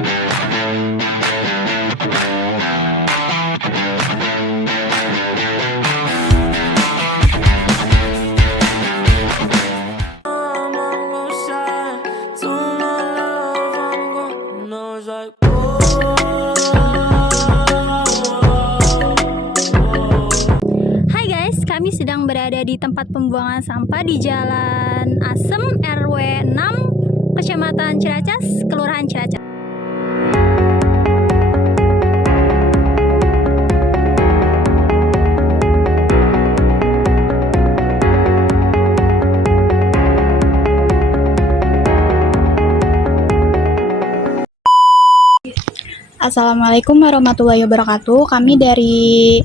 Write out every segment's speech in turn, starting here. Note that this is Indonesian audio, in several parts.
Hai guys, kami sedang berada di tempat pembuangan sampah di Jalan Asem RW 6, Kecamatan Ciracas, Kelurahan Ciracas. Assalamualaikum warahmatullahi wabarakatuh. Kami dari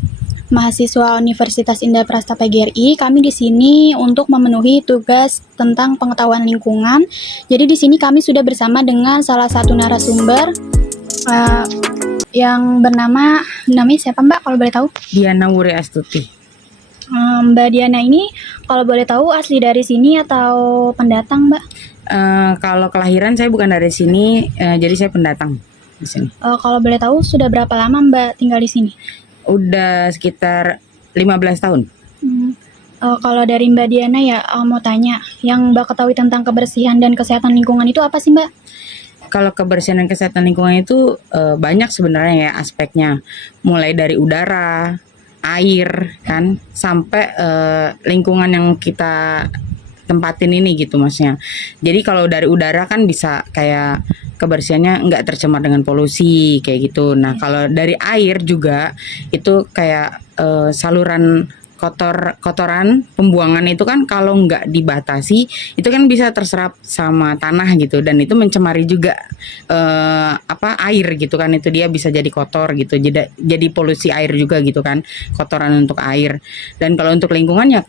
mahasiswa Universitas Indah Prasta PGRI. Kami di sini untuk memenuhi tugas tentang pengetahuan lingkungan. Jadi di sini kami sudah bersama dengan salah satu narasumber yang namanya siapa Mbak kalau boleh tahu? Diana Wuri Astuti. Mbak Diana ini kalau boleh tahu asli dari sini atau pendatang Mbak? Kalau kelahiran saya bukan dari sini, jadi saya pendatang di sini. Kalau boleh tahu sudah berapa lama Mbak tinggal di sini? Udah sekitar 15 tahun. Kalau dari Mbak Diana ya mau tanya, yang Mbak ketahui tentang kebersihan dan kesehatan lingkungan itu apa sih Mbak? Kalau kebersihan dan kesehatan lingkungan itu banyak sebenarnya ya aspeknya. Mulai dari udara, air kan, sampai lingkungan yang kita tempatin ini gitu maksudnya. Jadi kalau dari udara kan bisa kayak kebersihannya nggak tercemar dengan polusi kayak gitu. Nah kalau dari air juga itu kayak saluran kotoran pembuangan itu kan kalau nggak dibatasi itu kan bisa terserap sama tanah gitu, dan itu mencemari juga air gitu kan, itu dia bisa jadi kotor gitu, jadi polusi air juga gitu kan, kotoran untuk air. Dan kalau untuk lingkungan ya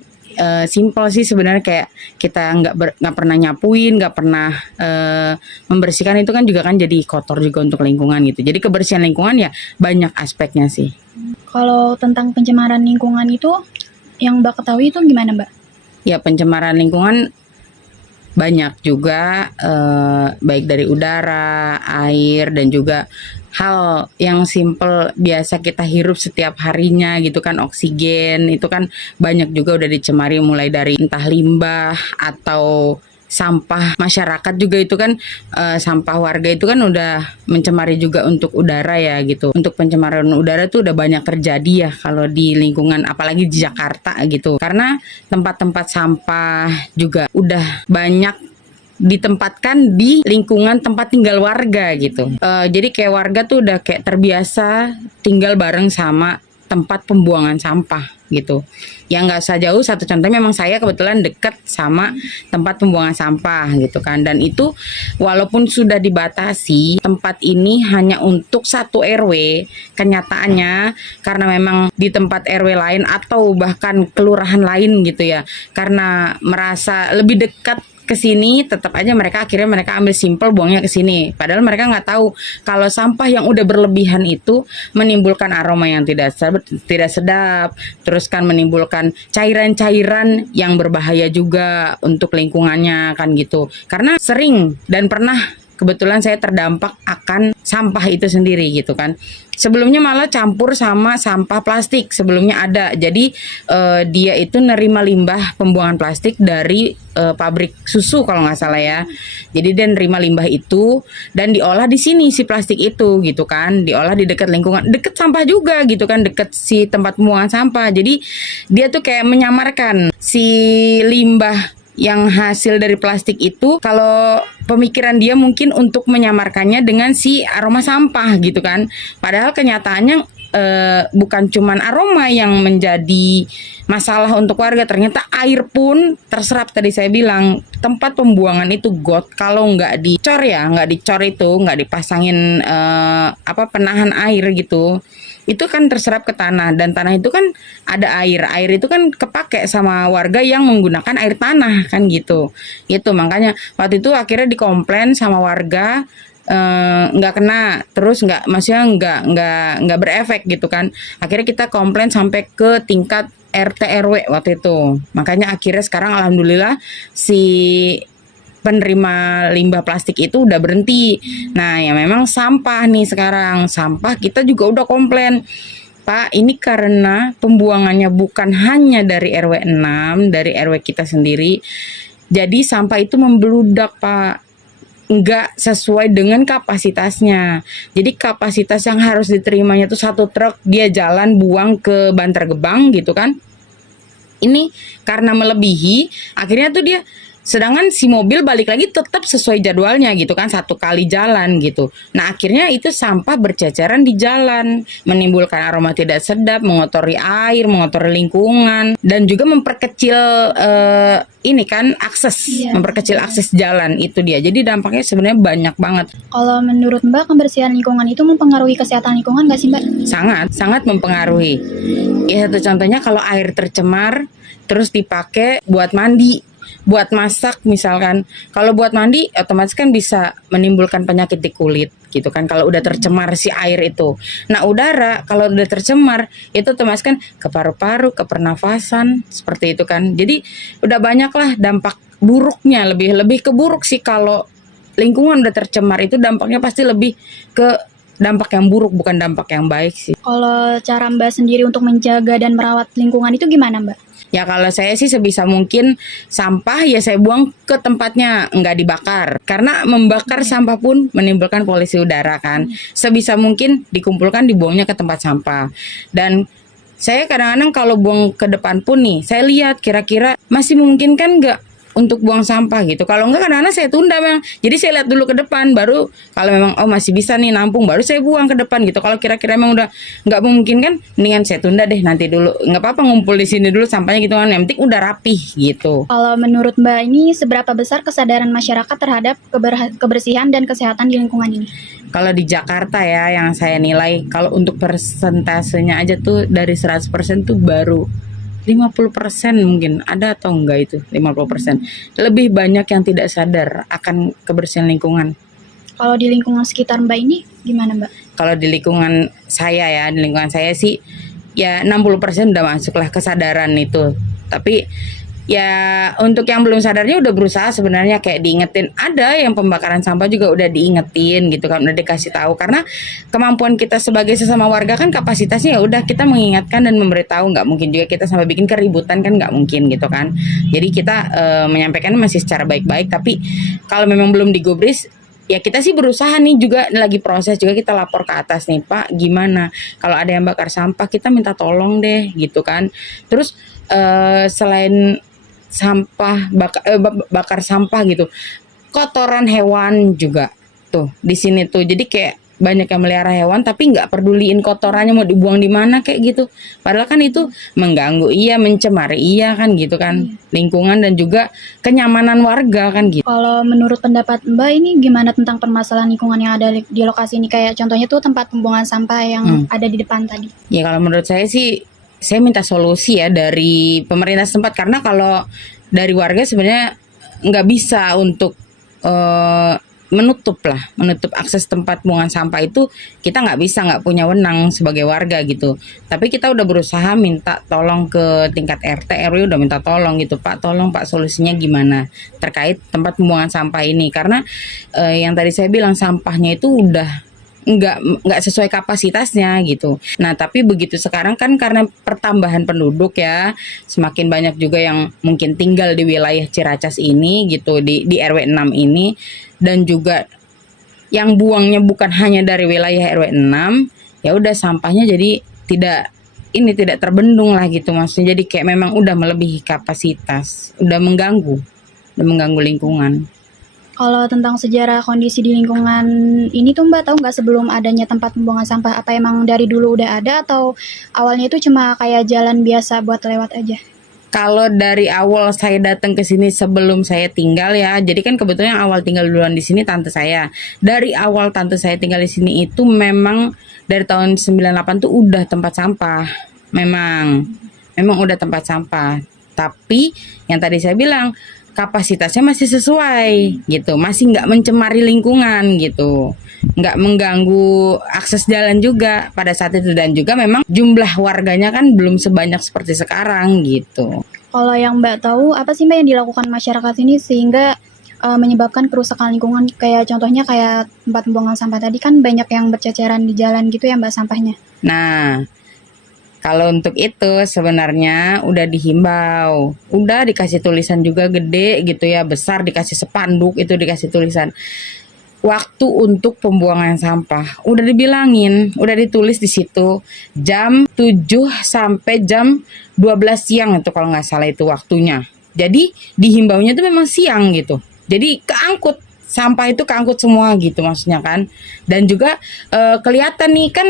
simpel sih sebenarnya, kayak kita nggak pernah nyapuin, nggak pernah membersihkan itu kan juga kan jadi kotor juga untuk lingkungan gitu. Jadi kebersihan lingkungan ya banyak aspeknya sih. Kalau tentang pencemaran lingkungan itu yang Mbak ketahui itu gimana Mbak? Ya pencemaran lingkungan banyak juga, baik dari udara, air, dan juga hal yang simple biasa kita hirup setiap harinya gitu kan, oksigen itu kan banyak juga udah dicemari, mulai dari entah limbah atau sampah masyarakat juga itu kan, sampah warga itu kan udah mencemari juga untuk udara ya gitu. Untuk pencemaran udara tuh udah banyak terjadi ya kalau di lingkungan, apalagi di Jakarta gitu, karena tempat-tempat sampah juga udah banyak ditempatkan di lingkungan tempat tinggal warga gitu. Jadi kayak warga tuh udah kayak terbiasa tinggal bareng sama tempat pembuangan sampah gitu. Yang nggak usah jauh, satu contoh memang saya kebetulan dekat sama tempat pembuangan sampah gitu kan. Dan itu walaupun sudah dibatasi, tempat ini hanya untuk satu RW. Kenyataannya karena memang di tempat RW lain atau bahkan kelurahan lain gitu ya, karena merasa lebih dekat ke sini, tetap aja mereka ambil simpel buangnya ke sini. Padahal mereka nggak tahu kalau sampah yang udah berlebihan itu menimbulkan aroma yang tidak sedap, terus kan menimbulkan cairan-cairan yang berbahaya juga untuk lingkungannya kan gitu. Karena sering dan pernah kebetulan saya terdampak akan sampah itu sendiri gitu kan. Sebelumnya malah campur sama sampah plastik, sebelumnya ada. Jadi dia itu nerima limbah pembuangan plastik dari pabrik susu kalau nggak salah ya. Jadi dia nerima limbah itu dan diolah di sini si plastik itu gitu kan. Diolah di dekat lingkungan, dekat sampah juga gitu kan, dekat si tempat pembuangan sampah. Jadi dia tuh kayak menyamarkan si limbah yang hasil dari plastik itu, kalau pemikiran dia mungkin untuk menyamarkannya dengan si aroma sampah gitu kan. Padahal kenyataannya bukan cuman aroma yang menjadi masalah untuk warga, ternyata air pun terserap. Tadi saya bilang tempat pembuangan itu got, kalau nggak dicor itu nggak dipasangin penahan air gitu, itu kan terserap ke tanah, dan tanah itu kan ada air itu kan kepake sama warga yang menggunakan air tanah kan gitu. Itu makanya waktu itu akhirnya dikomplain sama warga, nggak kena, terus nggak berefek gitu kan. Akhirnya kita komplain sampai ke tingkat RT RW waktu itu. Makanya akhirnya sekarang alhamdulillah si penerima limbah plastik itu udah berhenti. Nah, ya memang sampah nih sekarang. Sampah kita juga udah komplain. Pak, ini karena pembuangannya bukan hanya dari RW 6, dari RW kita sendiri. Jadi sampah itu membludak, Pak. Nggak sesuai dengan kapasitasnya. Jadi kapasitas yang harus diterimanya tuh 1 truk, dia jalan buang ke Bantar Gebang gitu kan. Ini karena melebihi, akhirnya tuh dia, sedangkan si mobil balik lagi tetap sesuai jadwalnya gitu kan, 1 kali jalan gitu. Nah akhirnya itu sampah berceceran di jalan, menimbulkan aroma tidak sedap, mengotori air, mengotori lingkungan, dan juga memperkecil ini kan akses, Iya. memperkecil akses jalan itu dia. Jadi dampaknya sebenarnya banyak banget. Kalau menurut Mbak, kebersihan lingkungan itu mempengaruhi kesehatan lingkungan nggak sih Mbak? Sangat mempengaruhi. Ya satu contohnya kalau air tercemar terus dipakai buat mandi, buat masak misalkan. Kalau buat mandi otomatis kan bisa menimbulkan penyakit di kulit gitu kan kalau udah tercemar si air itu. Nah, udara kalau udah tercemar itu otomatis kan ke paru-paru, ke pernafasan, seperti itu kan. Jadi udah banyak lah dampak buruknya, lebih ke buruk sih kalau lingkungan udah tercemar, itu dampaknya pasti lebih ke dampak yang buruk, bukan dampak yang baik sih. Kalau cara Mbak sendiri untuk menjaga dan merawat lingkungan itu gimana Mbak? Ya kalau saya sih sebisa mungkin sampah ya saya buang ke tempatnya, nggak dibakar. Karena membakar sampah pun menimbulkan polusi udara kan. Sebisa mungkin dikumpulkan, dibuangnya ke tempat sampah. Dan saya kadang-kadang kalau buang ke depan pun nih, saya lihat kira-kira masih memungkinkan nggak untuk buang sampah gitu. Kalau enggak kadang-kadang saya tunda memang. Jadi saya lihat dulu ke depan, baru kalau memang masih bisa nih nampung, baru saya buang ke depan gitu. Kalau kira-kira memang udah nggak memungkinkan, mendingan saya tunda deh nanti dulu. Nggak apa-apa ngumpul di sini dulu sampahnya gitu kan. Yang penting udah rapih gitu. Kalau menurut Mbak ini seberapa besar kesadaran masyarakat terhadap kebersihan dan kesehatan di lingkungan ini? Kalau di Jakarta ya yang saya nilai, kalau untuk persentasenya aja tuh dari 100% tuh baru 50% mungkin ada atau enggak itu 50%. Lebih banyak yang tidak sadar akan kebersihan lingkungan. Kalau di lingkungan sekitar Mbak ini gimana Mbak? Kalau di lingkungan saya ya, di lingkungan saya sih ya 60% udah masuklah kesadaran itu. Tapi ya untuk yang belum sadarnya udah berusaha sebenarnya kayak diingetin. Ada yang pembakaran sampah juga udah diingetin gitu kan, udah dikasih tahu, karena kemampuan kita sebagai sesama warga kan kapasitasnya ya udah kita mengingatkan dan memberitahu, nggak mungkin juga kita sampai bikin keributan kan, nggak mungkin gitu kan. Jadi kita menyampaikan masih secara baik-baik, tapi kalau memang belum digubris ya kita sih berusaha nih, juga lagi proses juga, kita lapor ke atas nih, Pak gimana kalau ada yang bakar sampah kita minta tolong deh gitu kan. Terus selain sampah bakar sampah gitu, kotoran hewan juga tuh di sini tuh. Jadi kayak banyak yang melihara hewan tapi nggak peduliin kotorannya mau dibuang di mana kayak gitu. Padahal kan itu mengganggu iya, mencemari iya kan gitu kan, lingkungan dan juga kenyamanan warga kan gitu. Kalau menurut pendapat Mbak ini gimana tentang permasalahan lingkungan yang ada di lokasi ini? Kayak contohnya tuh tempat pembuangan sampah yang ada di depan tadi. Ya kalau menurut saya sih, saya minta solusi ya dari pemerintah setempat, karena kalau dari warga sebenarnya nggak bisa untuk menutup akses tempat pembuangan sampah itu. Kita nggak punya wewenang sebagai warga gitu. Tapi kita udah berusaha minta tolong ke tingkat RT RW, udah minta tolong gitu, Pak tolong Pak solusinya gimana terkait tempat pembuangan sampah ini, karena yang tadi saya bilang sampahnya itu udah nggak sesuai kapasitasnya gitu. Nah tapi begitu sekarang kan karena pertambahan penduduk ya, semakin banyak juga yang mungkin tinggal di wilayah Ciracas ini gitu, di RW 6 ini, dan juga yang buangnya bukan hanya dari wilayah RW 6, ya udah sampahnya jadi tidak terbendung lah gitu, maksudnya jadi kayak memang udah melebihi kapasitas, udah mengganggu lingkungan. Kalau tentang sejarah kondisi di lingkungan ini tuh Mbak tahu nggak sebelum adanya tempat pembuangan sampah, apa emang dari dulu udah ada atau awalnya itu cuma kayak jalan biasa buat lewat aja? Kalau dari awal saya datang ke sini sebelum saya tinggal ya, jadi kan kebetulan yang awal tinggal duluan di sini tante saya. Dari awal tante saya tinggal di sini itu memang dari tahun 98 tuh udah tempat sampah. Memang udah tempat sampah. Tapi yang tadi saya bilang kapasitasnya masih sesuai gitu, masih nggak mencemari lingkungan gitu, nggak mengganggu akses jalan juga pada saat itu, dan juga memang jumlah warganya kan belum sebanyak seperti sekarang gitu. Kalau yang Mbak tahu apa sih Mbak yang dilakukan masyarakat ini sehingga menyebabkan kerusakan lingkungan. Kayak contohnya kayak tempat pembuangan sampah tadi kan banyak yang berceceran di jalan gitu ya Mbak sampahnya. Nah, kalau untuk itu sebenarnya udah dihimbau, udah dikasih tulisan juga gede gitu ya, besar, dikasih spanduk itu, dikasih tulisan waktu untuk pembuangan sampah. Udah dibilangin, udah ditulis di situ jam 7 sampai jam 12 siang itu kalau nggak salah itu waktunya. Jadi dihimbaunya itu memang siang gitu. Jadi keangkut sampah itu keangkut semua gitu maksudnya kan. Dan juga kelihatan nih kan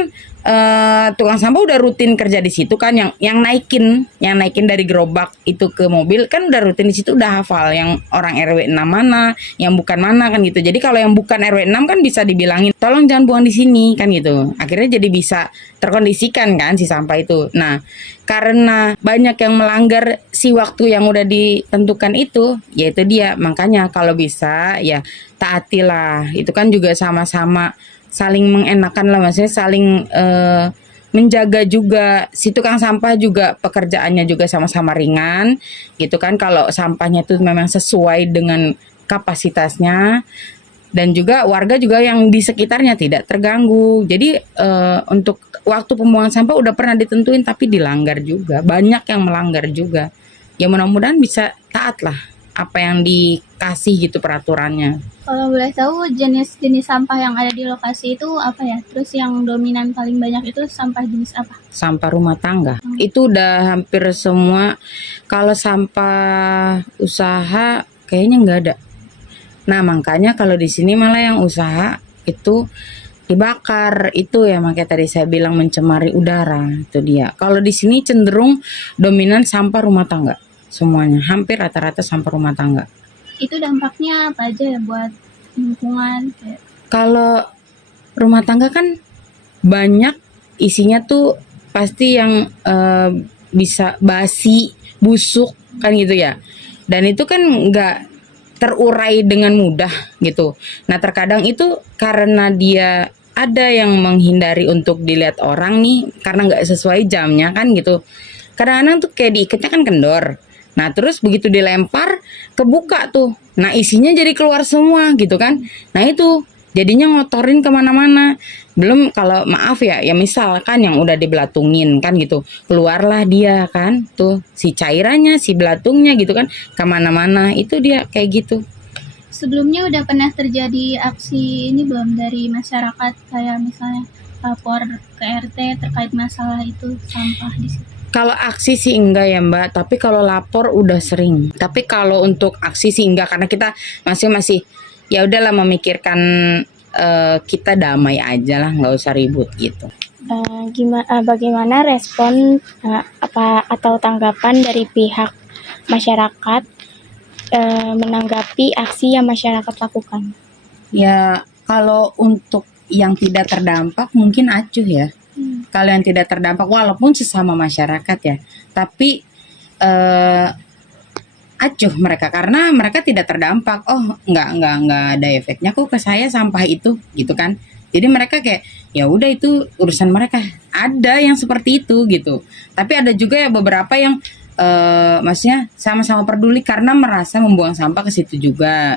tukang sampah udah rutin kerja di situ kan, yang naikin dari gerobak itu ke mobil kan udah rutin di situ, udah hafal yang orang RW 6 mana, yang bukan mana kan gitu. Jadi kalau yang bukan RW 6 kan bisa dibilangin tolong jangan buang di sini kan gitu. Akhirnya jadi bisa terkondisikan kan si sampah itu. Nah, karena banyak yang melanggar si waktu yang udah ditentukan itu, yaitu dia. Makanya kalau bisa ya taatilah. Itu kan juga sama-sama saling mengenakan lah, maksudnya saling menjaga juga. Si tukang sampah juga pekerjaannya juga sama-sama ringan gitu kan, kalau sampahnya itu memang sesuai dengan kapasitasnya, dan juga warga juga yang di sekitarnya tidak terganggu. Jadi untuk waktu pembuangan sampah udah pernah ditentuin tapi dilanggar juga, banyak yang melanggar juga. Ya mudah-mudahan bisa taat lah apa yang dikasih gitu peraturannya. Kalau boleh tahu jenis-jenis sampah yang ada di lokasi itu apa ya? Terus yang dominan paling banyak itu sampah jenis apa? Sampah rumah tangga itu udah hampir semua. Kalau sampah usaha kayaknya nggak ada. Nah makanya kalau di sini malah yang usaha itu dibakar, itu ya makanya tadi saya bilang mencemari udara, itu dia. Kalau di sini cenderung dominan sampah rumah tangga, semuanya hampir rata-rata sampah rumah tangga. Itu dampaknya apa aja ya buat lingkungan? Kayak Kalau rumah tangga kan banyak isinya tuh pasti yang bisa basi, busuk kan gitu ya. Dan itu kan nggak terurai dengan mudah gitu. Nah terkadang itu karena dia ada yang menghindari untuk dilihat orang nih, karena nggak sesuai jamnya kan gitu. Kadang-kadang tuh kayak diikatnya kan kendor. Nah terus begitu dilempar kebuka tuh. Nah isinya jadi keluar semua gitu kan. Nah itu jadinya ngotorin kemana-mana. Belum kalau maaf ya, ya misalkan yang udah dibelatungin kan gitu, keluarlah dia kan tuh si cairannya, si belatungnya gitu kan kemana-mana, itu dia kayak gitu. sebelumnya udah pernah terjadi aksi ini belum dari masyarakat kayak misalnya lapor ke RT terkait masalah itu sampah di situ? Kalau aksi sih enggak ya Mbak, tapi kalau lapor udah sering. Tapi kalau untuk aksi sih enggak, karena kita masih ya udahlah memikirkan kita damai aja lah, nggak usah ribut gitu. Bagaimana respon apa atau tanggapan dari pihak masyarakat menanggapi aksi yang masyarakat lakukan? Ya kalau untuk yang tidak terdampak mungkin acuh ya. Kalau yang tidak terdampak walaupun sesama masyarakat ya, tapi acuh mereka karena mereka tidak terdampak. Oh nggak ada efeknya kok ke saya sampah itu gitu kan. Jadi mereka kayak ya udah itu urusan mereka. Ada yang seperti itu gitu. Tapi ada juga ya beberapa yang maksudnya sama-sama peduli karena merasa membuang sampah ke situ juga.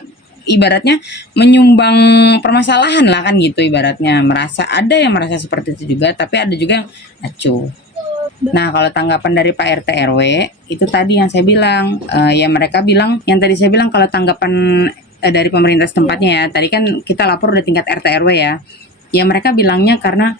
Ibaratnya menyumbang permasalahan lah kan gitu, ibaratnya ada yang merasa seperti itu juga, tapi ada juga yang acuh. Nah kalau tanggapan dari Pak RT RW itu tadi yang saya bilang, ya mereka bilang yang tadi saya bilang kalau tanggapan dari pemerintah setempatnya ya, tadi kan kita lapor udah tingkat RT RW ya, ya mereka bilangnya karena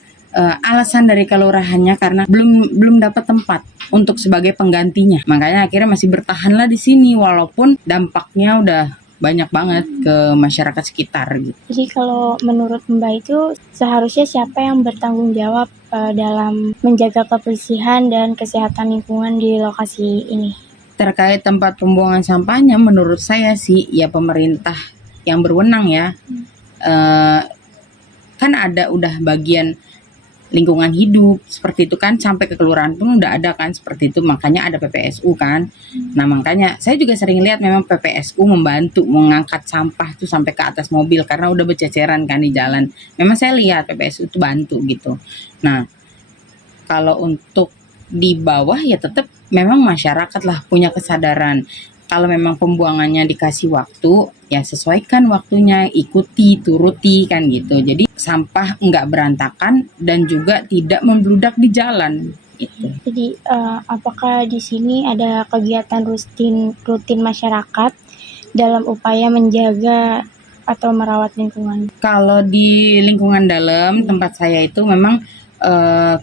alasan dari kelurahannya karena belum dapat tempat untuk sebagai penggantinya, makanya akhirnya masih bertahanlah di sini walaupun dampaknya udah banyak banget ke masyarakat sekitar gitu. Jadi kalau menurut Mbak itu seharusnya siapa yang bertanggung jawab dalam menjaga kebersihan dan kesehatan lingkungan di lokasi ini? Terkait tempat pembuangan sampahnya menurut saya sih ya pemerintah yang berwenang ya. Kan ada udah bagian lingkungan hidup seperti itu kan, sampai ke kelurahan pun udah ada kan seperti itu, makanya ada PPSU kan. Nah makanya saya juga sering lihat memang PPSU membantu mengangkat sampah tuh sampai ke atas mobil karena udah berceceran kan di jalan. Memang saya lihat PPSU itu bantu gitu. Nah kalau untuk di bawah ya tetap memang masyarakat lah punya kesadaran. Kalau memang pembuangannya dikasih waktu, ya sesuaikan waktunya, ikuti, turuti kan gitu. Jadi sampah nggak berantakan dan juga tidak membludak di jalan. Itu. Jadi apakah di sini ada kegiatan rutin masyarakat dalam upaya menjaga atau merawat lingkungan? Kalau di lingkungan dalam tempat saya itu memang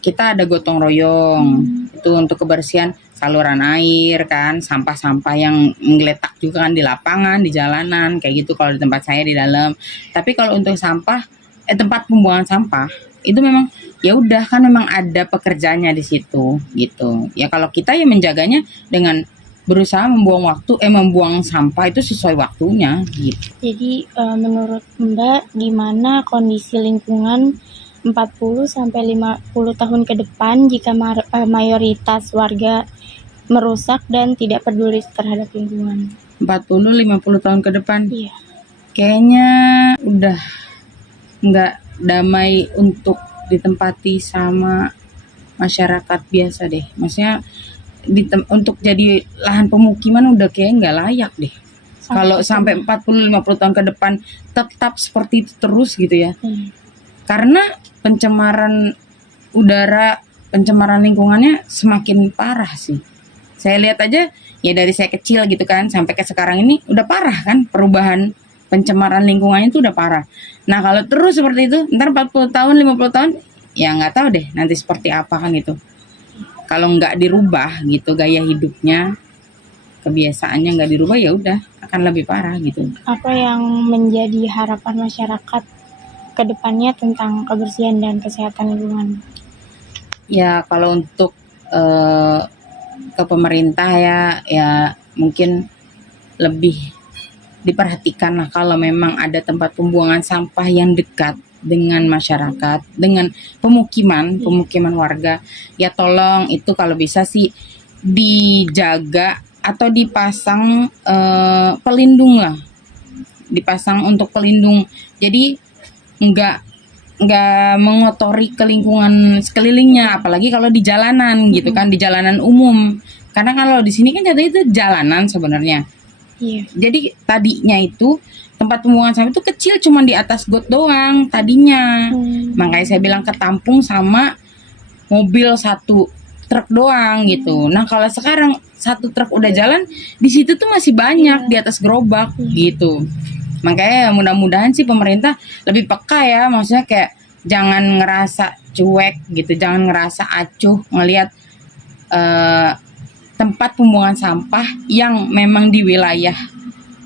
kita ada gotong royong. Itu untuk kebersihan saluran air kan, sampah-sampah yang menggeletak juga kan di lapangan, di jalanan, kayak gitu kalau di tempat saya di dalam. Tapi kalau untuk sampah, tempat pembuangan sampah itu memang ya udah kan memang ada pekerjaannya di situ gitu. Ya kalau kita ya menjaganya dengan berusaha membuang sampah itu sesuai waktunya gitu. Jadi menurut Mbak gimana kondisi lingkungan 40 sampai 50 tahun ke depan jika mayoritas warga merusak dan tidak peduli terhadap lingkungan? 40-50 tahun ke depan Iya. kayaknya udah nggak damai untuk ditempati sama masyarakat biasa deh. Maksudnya untuk jadi lahan pemukiman udah kayak nggak layak deh. Kalau sampai 40-50 tahun ke depan tetap seperti itu terus gitu ya. Karena pencemaran udara, pencemaran lingkungannya semakin parah sih. Saya lihat aja ya dari saya kecil gitu kan sampai ke sekarang ini udah parah kan, perubahan pencemaran lingkungannya itu udah parah. Nah kalau terus seperti itu ntar 40 tahun 50 tahun ya nggak tahu deh nanti seperti apa kan gitu. Kalau nggak dirubah gitu gaya hidupnya, kebiasaannya nggak dirubah ya udah akan lebih parah gitu. Apa yang menjadi harapan masyarakat ke depannya tentang kebersihan dan kesehatan lingkungan? Ya kalau untuk ke pemerintah ya mungkin lebih diperhatikan lah kalau memang ada tempat pembuangan sampah yang dekat dengan masyarakat, dengan pemukiman warga, ya tolong itu kalau bisa sih dijaga atau dipasang pelindung lah, dipasang untuk pelindung. Jadi nggak mengotori ke lingkungan sekelilingnya, apalagi kalau di jalanan gitu kan, di jalanan umum. Karena kalau di sini kan jatuhnya itu jalanan sebenarnya. Iya. Jadi tadinya itu tempat pembuangan sampah itu kecil, cuma di atas got doang tadinya. Makanya saya bilang ketampung sama mobil satu truk doang gitu. Nah kalau sekarang satu truk udah jalan, di situ tuh masih banyak di atas gerobak gitu. Makanya mudah-mudahan sih pemerintah lebih peka ya, maksudnya kayak jangan ngerasa cuek gitu, jangan ngerasa acuh ngelihat tempat pembuangan sampah yang memang di wilayah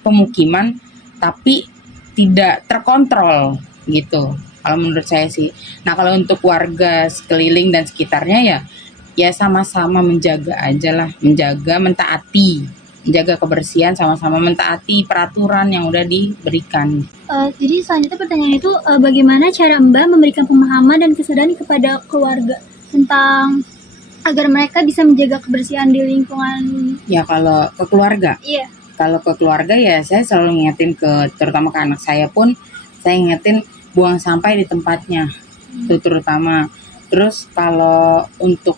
pemukiman tapi tidak terkontrol gitu. Kalau menurut saya sih. Nah kalau untuk warga sekeliling dan sekitarnya ya sama-sama menjaga aja lah, menjaga kebersihan, sama-sama mentaati peraturan yang udah diberikan. Jadi selanjutnya pertanyaan itu bagaimana cara Mbak memberikan pemahaman dan kesadaran kepada keluarga tentang agar mereka bisa menjaga kebersihan di lingkungan? Ya kalau ke keluarga. Iya. Kalau ke keluarga ya saya selalu ngingetin terutama ke anak saya pun saya ngingetin buang sampah di tempatnya. Itu terutama. Terus kalau untuk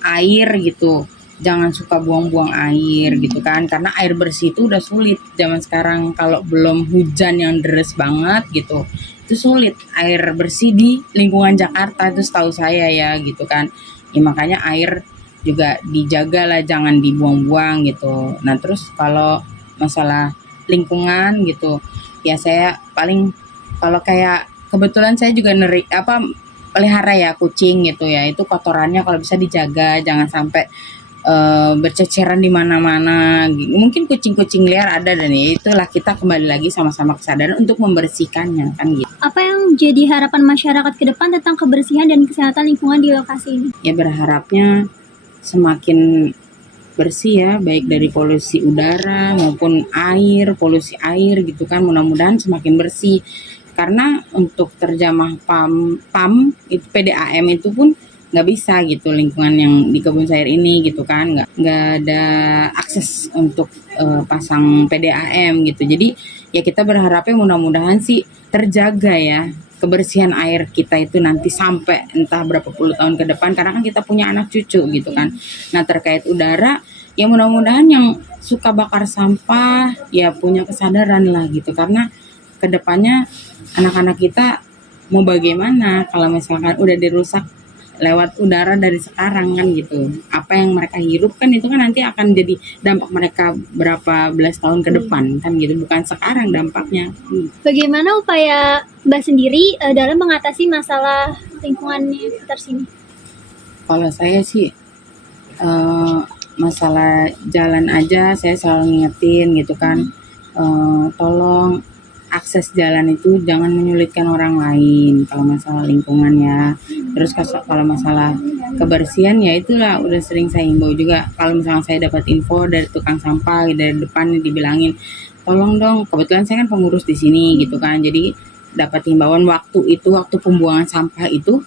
air gitu, jangan suka buang-buang air gitu kan, karena air bersih itu udah sulit zaman sekarang. Kalau belum hujan yang deres banget gitu, itu sulit air bersih di lingkungan Jakarta itu setahu saya ya gitu kan. Ya makanya air juga dijaga lah, jangan dibuang-buang gitu. Nah terus kalau masalah lingkungan gitu ya saya paling kalau kayak kebetulan saya juga pelihara ya kucing gitu ya, itu kotorannya kalau bisa dijaga, jangan sampai berceceran di mana-mana. Mungkin kucing-kucing liar ada dan ya itulah kita kembali lagi sama-sama kesadaran untuk membersihkannya kan gitu. Apa yang jadi harapan masyarakat ke depan tentang kebersihan dan kesehatan lingkungan di lokasi ini? Ya berharapnya semakin bersih ya, baik dari polusi udara maupun air, polusi air gitu kan, mudah-mudahan semakin bersih. Karena untuk terjamah PAM itu PDAM itu pun nggak bisa gitu lingkungan yang di kebun sayur ini gitu kan, nggak ada akses untuk pasang PDAM gitu. Jadi ya kita berharapnya mudah-mudahan sih terjaga ya kebersihan air kita itu nanti sampai entah berapa puluh tahun ke depan, karena kan kita punya anak cucu gitu kan. Nah terkait udara ya mudah-mudahan yang suka bakar sampah ya punya kesadaran lah gitu, karena kedepannya anak-anak kita mau bagaimana kalau misalkan udah dirusak lewat udara dari sekarang kan gitu. Apa yang mereka hirup kan itu kan nanti akan jadi dampak mereka berapa belas tahun ke depan kan gitu, bukan sekarang dampaknya. Bagaimana upaya Mbak sendiri dalam mengatasi masalah lingkungan di sekitar sini? Kalau saya sih masalah jalan aja saya selalu ngingetin gitu kan, tolong akses jalan itu jangan menyulitkan orang lain kalau masalah lingkungan ya. Terus kalau masalah kebersihan ya itulah udah sering saya himbau juga, kalau misalnya saya dapat info dari tukang sampah dari depan dibilangin tolong dong, kebetulan saya kan pengurus di sini gitu kan, jadi dapat himbauan waktu pembuangan sampah itu,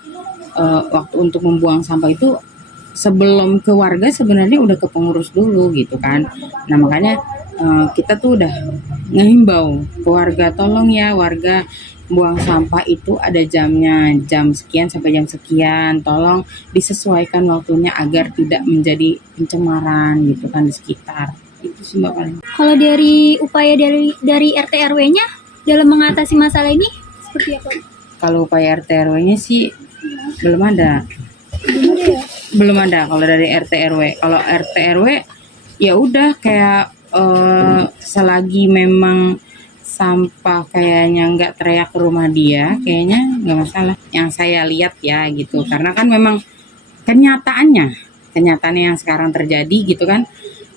waktu untuk membuang sampah itu sebelum ke warga sebenarnya udah ke pengurus dulu gitu kan. Nah makanya kita tuh udah ngehimbau ke warga, tolong ya warga buang sampah itu ada jamnya, jam sekian sampai jam sekian, tolong disesuaikan waktunya agar tidak menjadi pencemaran gitu kan di sekitar. Itu sih Mbak paling. Kalau dari upaya dari RT RW-nya dalam mengatasi masalah ini seperti apa? Kalau upaya RT RW-nya sih belum ada. Belum ada ya? Belum ada kalau dari RT RW. Kalau RT RW ya udah kayak selagi memang sampah kayaknya nggak teriak ke rumah dia, kayaknya nggak masalah. Yang saya lihat ya gitu, karena kan memang kenyataannya yang sekarang terjadi gitu kan,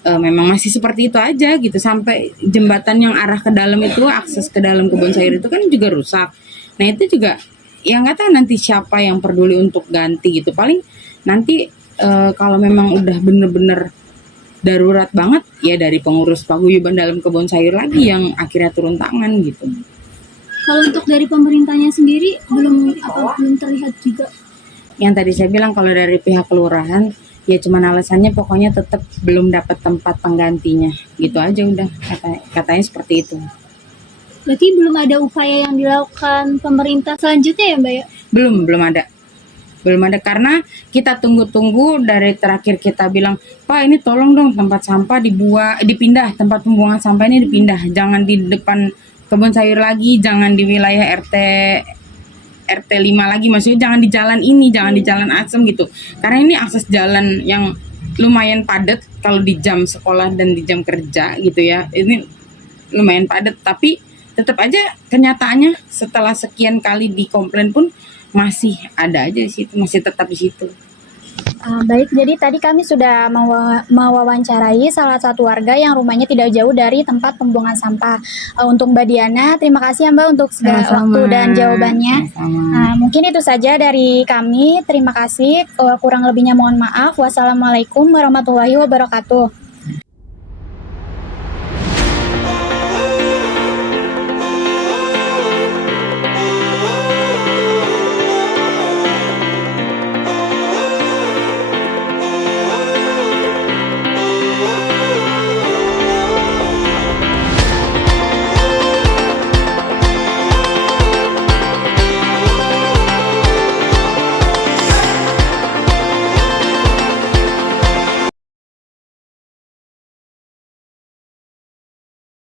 memang masih seperti itu aja gitu, sampai jembatan yang arah ke dalam itu, akses ke dalam kebun sayur itu kan juga rusak. Nah itu juga ya nggak tahu nanti siapa yang peduli untuk ganti gitu. Paling nanti kalau memang udah bener-bener darurat banget ya dari pengurus paguyuban dalam kebun sayur lagi yang akhirnya turun tangan gitu. Kalau untuk dari pemerintahnya sendiri belum terlihat juga. Yang tadi saya bilang kalau dari pihak kelurahan ya cuman alasannya pokoknya tetap belum dapat tempat penggantinya gitu aja udah, katanya seperti itu. Berarti belum ada upaya yang dilakukan pemerintah selanjutnya ya Mbak ya? Belum ada karena kita tunggu-tunggu dari terakhir kita bilang, Pak ini tolong dong tempat sampah dipindah, tempat pembuangan sampah ini dipindah, jangan di depan kebun sayur lagi, jangan di wilayah RT 5 lagi, maksudnya jangan di jalan ini, jangan di jalan Asem gitu. Karena ini akses jalan yang lumayan padat kalau di jam sekolah dan di jam kerja gitu ya. Ini lumayan padat, tapi tetap aja kenyataannya setelah sekian kali dikomplain pun masih ada aja di situ, masih tetap di situ. Baik, jadi tadi kami sudah mewawancarai salah satu warga yang rumahnya tidak jauh dari tempat pembuangan sampah. Untuk Mbak Diana, terima kasih ya Mbak untuk segala waktu dan jawabannya. Mungkin itu saja dari kami. Terima kasih. Kurang lebihnya mohon maaf. Wassalamualaikum warahmatullahi wabarakatuh.